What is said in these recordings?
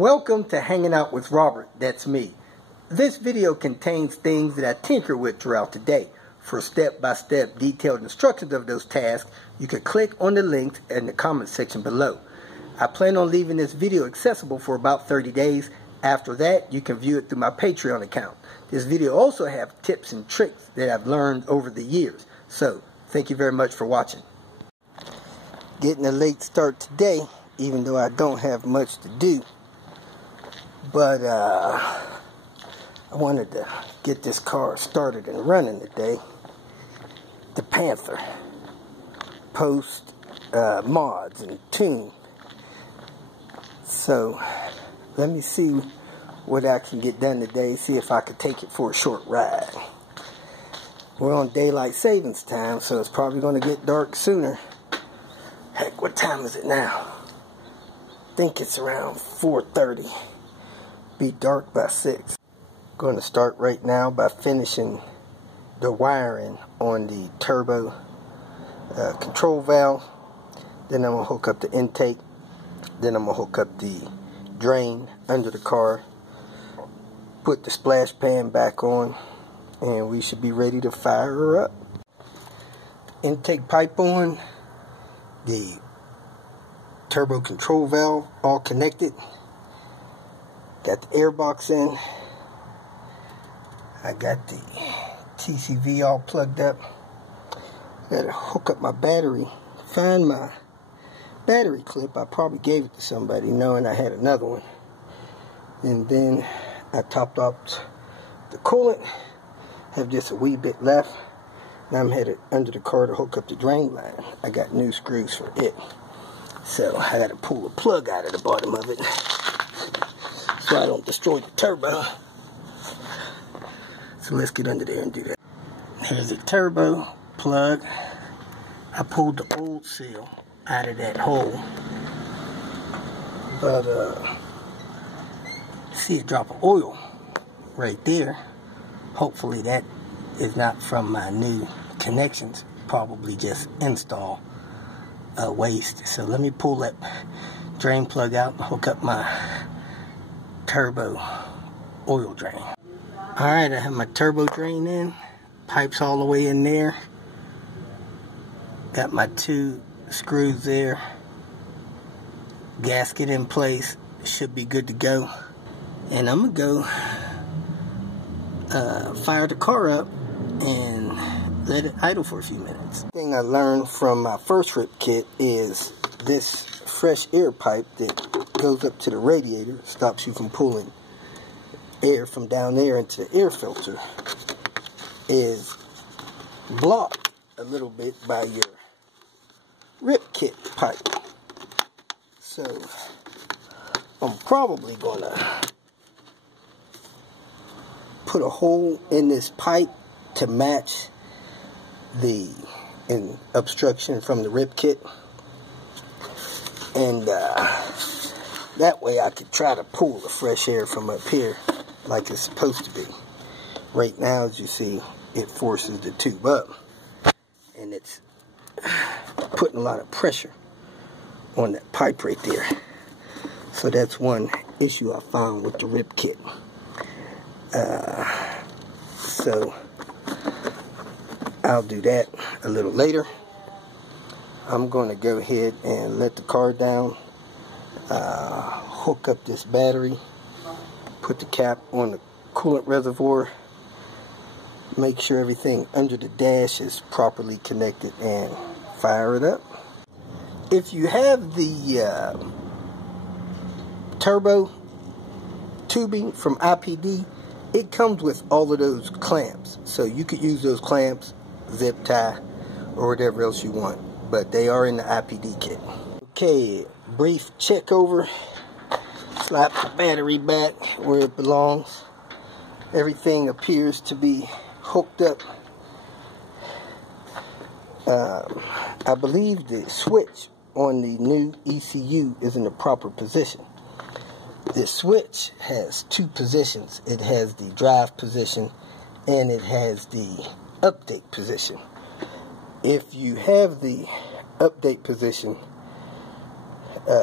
Welcome to Hanging Out with Robert, that's me. This video contains things that I tinker with throughout the day. For step-by-step detailed instructions of those tasks, you can click on the links in the comment section below. I plan on leaving this video accessible for about 30 days. After that, you can view it through my Patreon account. This video also has tips and tricks that I've learned over the years. So, thank you very much for watching. Getting a late start today, even though I don't have much to do. But I wanted to get this car started and running today. The Panther. Post mods and tune. So let me see what I can get done today. See if I could take it for a short ride. We're on daylight savings time, so it's probably going to get dark sooner. Heck, what time is it now? I think it's around 4:30. Be dark by 6. Going to start right now by finishing the wiring on the turbo control valve. Then I'm going to hook up the intake. Then I'm going to hook up the drain under the car. Put the splash pan back on. And we should be ready to fire her up. Intake pipe on. The turbo control valve all connected. Got the air box in. I got the TCV all plugged up. Gotta hook up my battery. Find my battery clip. I probably gave it to somebody knowing I had another one. And then I topped off the coolant. Have just a wee bit left. Now I'm headed under the car to hook up the drain line. I got new screws for it. So I got to pull the plug out of the bottom of it so I don't destroy the turbo. So let's get under there and do that. Here's the turbo plug. I pulled the old seal out of that hole. But see a drop of oil right there. Hopefully that is not from my new connections, probably just install waste. So let me pull that drain plug out and hook up my turbo oil drain. Alright, I have my turbo drain in, pipes all the way in there, got my 2 screws there, gasket in place, should be good to go. And I'm gonna go fire the car up and let it idle for a few minutes. The thing I learned from my first rip kit is this fresh air pipe that goes up to the radiator, stops you from pulling air from down there into the air filter, is blocked a little bit by your rip kit pipe. So I'm probably gonna put a hole in this pipe to match the obstruction from the rip kit, and that way I could try to pull the fresh air from up here like it's supposed to be. Right now, as you see, it forces the tube up and it's putting a lot of pressure on that pipe right there. So that's one issue I found with the rip kit. So I'll do that a little later. I'm going to go ahead and let the car down, hook up this battery, put the cap on the coolant reservoir, make sure everything under the dash is properly connected, and fire it up. If you have the turbo tubing from IPD, it comes with all of those clamps, so you could use those clamps, zip tie, or whatever else you want, but they are in the IPD kit. Okay, brief check over. Slap the battery back where it belongs. Everything appears to be hooked up. I believe the switch on the new ECU is in the proper position. This switch has 2 positions. It has the drive position and it has the update position. If you have the update position,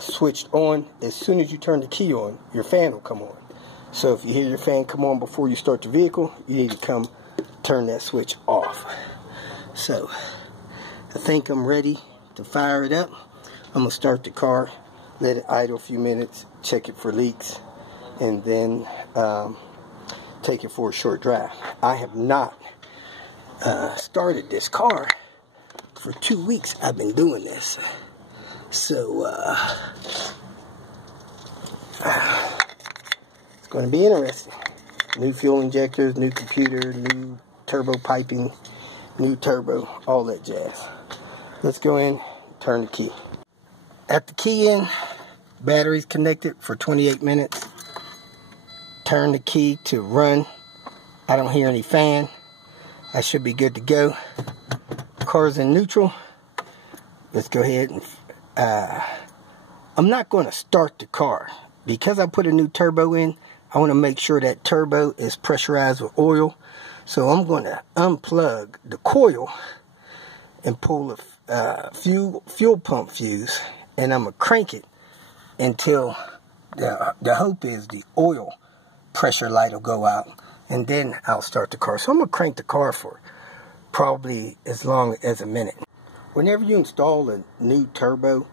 switched on, as soon as you turn the key on, your fan will come on. So if you hear your fan come on before you start the vehicle, you need to turn that switch off. So I think I'm ready to fire it up. I'm gonna start the car, let it idle a few minutes, check it for leaks, and then take it for a short drive. I have not started this car for 2 weeks. I've been doing this. So it's going to be interesting. New fuel injectors, new computer, new turbo piping, new turbo, all that jazz. Let's go in, turn the key. At the key in, battery's connected for 28 minutes. Turn the key to run. I don't hear any fan. I should be good to go. Car's in neutral. Let's go ahead and I'm not going to start the car because I put a new turbo in. I want to make sure that turbo is pressurized with oil. So I'm going to unplug the coil and pull the fuel pump fuse, and I'm going to crank it until the hope is the oil pressure light will go out, and then I'll start the car. So I'm going to crank the car for probably as long as a minute. Whenever you install a new turbo,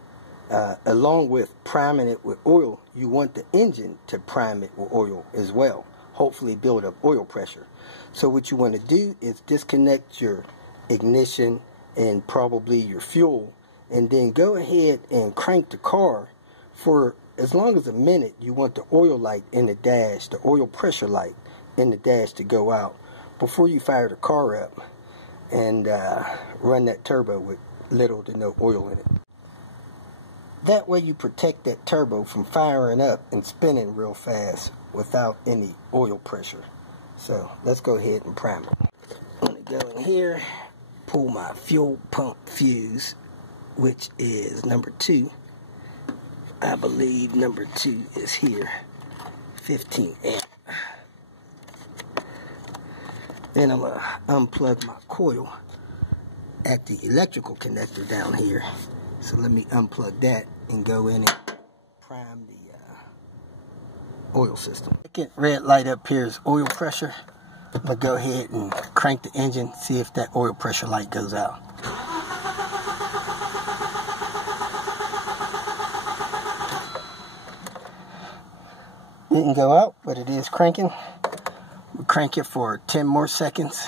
along with priming it with oil, you want the engine to prime it with oil as well. Hopefully build up oil pressure. So what you want to do is disconnect your ignition and probably your fuel, and then go ahead and crank the car for as long as a minute. You want the oil light in the dash, the oil pressure light in the dash to go out before you fire the car up and run that turbo with little to no oil in it. That way you protect that turbo from firing up and spinning real fast without any oil pressure. So let's go ahead and prime it. I'm going to go in here, pull my fuel pump fuse, which is number 2. I believe number 2 is here, 15 amp. Then I'm going to unplug my coil at the electrical connector down here. So let me unplug that and go in and prime the oil system. Second red light up here is oil pressure. I'm going to go ahead and crank the engine, see if that oil pressure light goes out. Didn't go out, but it is cranking. We'll crank it for 10 more seconds.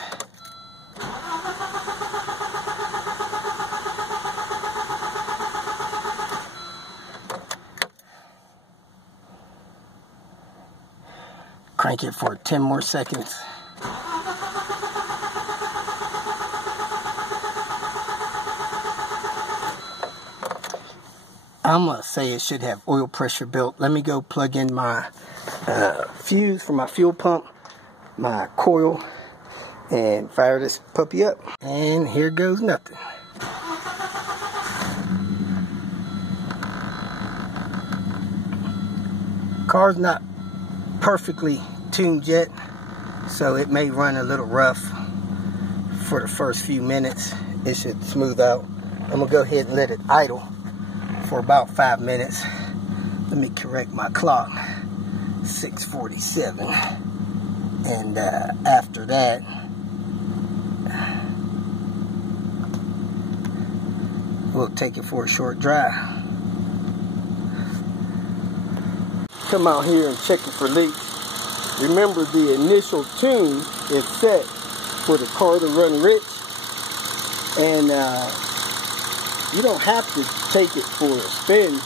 Crank it for 10 more seconds. I'm going to say it should have oil pressure built. Let me go plug in my fuse for my fuel pump, my coil, and fire this puppy up. And here goes nothing. Car's not perfectly tuned yet, so it may run a little rough for the first few minutes. It should smooth out. I'm gonna go ahead and let it idle for about 5 minutes. Let me correct my clock, 6:47, and after that we'll take it for a short drive. Come out here and check it for leaks. Remember, the initial tune is set for the car to run rich, and you don't have to take it for a spin.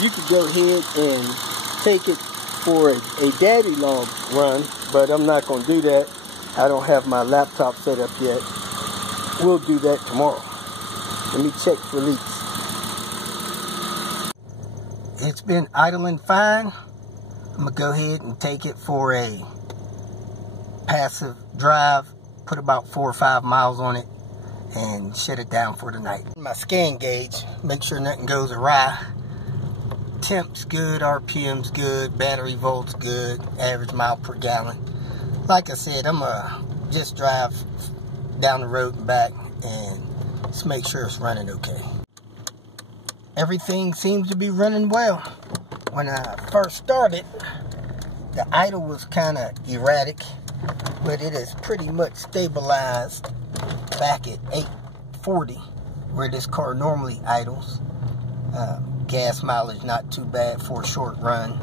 You could go ahead and take it for a daddy long run, but I'm not going to do that. I don't have my laptop set up yet. We'll do that tomorrow. Let me check for leaks. It's been idling fine. I'm going to go ahead and take it for a passive drive, put about 4 or 5 miles on it, and shut it down for the night. My scan gauge, make sure nothing goes awry. Temp's good, RPM's good, battery volt's good, average mile per gallon. Like I said, I'm going to just drive down the road and back and just make sure it's running okay. everything seems to be running well. When I first started, the idle was kind of erratic, but it is pretty much stabilized back at 840, where this car normally idles. Gas mileage not too bad for a short run.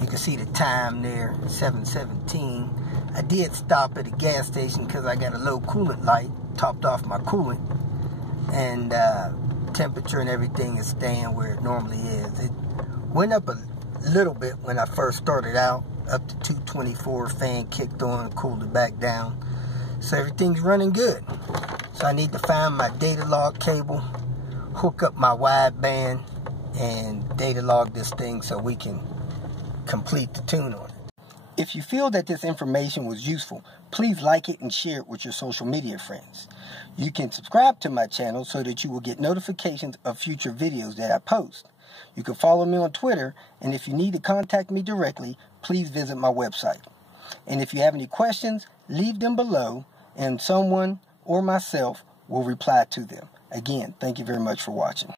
You can see the time there, 7:17. I did stop at a gas station because I got a low coolant light, topped off my coolant, and temperature and everything is staying where it normally is. It went up a little bit when I first started out, up to 224, fan kicked on, cooled it back down. So everything's running good. So I need to find my data log cable, hook up my wideband, and data log this thing so we can complete the tune on it. If you feel that this information was useful, please like it and share it with your social media friends. You can subscribe to my channel so that you will get notifications of future videos that I post. You can follow me on Twitter, and if you need to contact me directly, please visit my website. And if you have any questions, leave them below, and someone or myself will reply to them. Again, thank you very much for watching.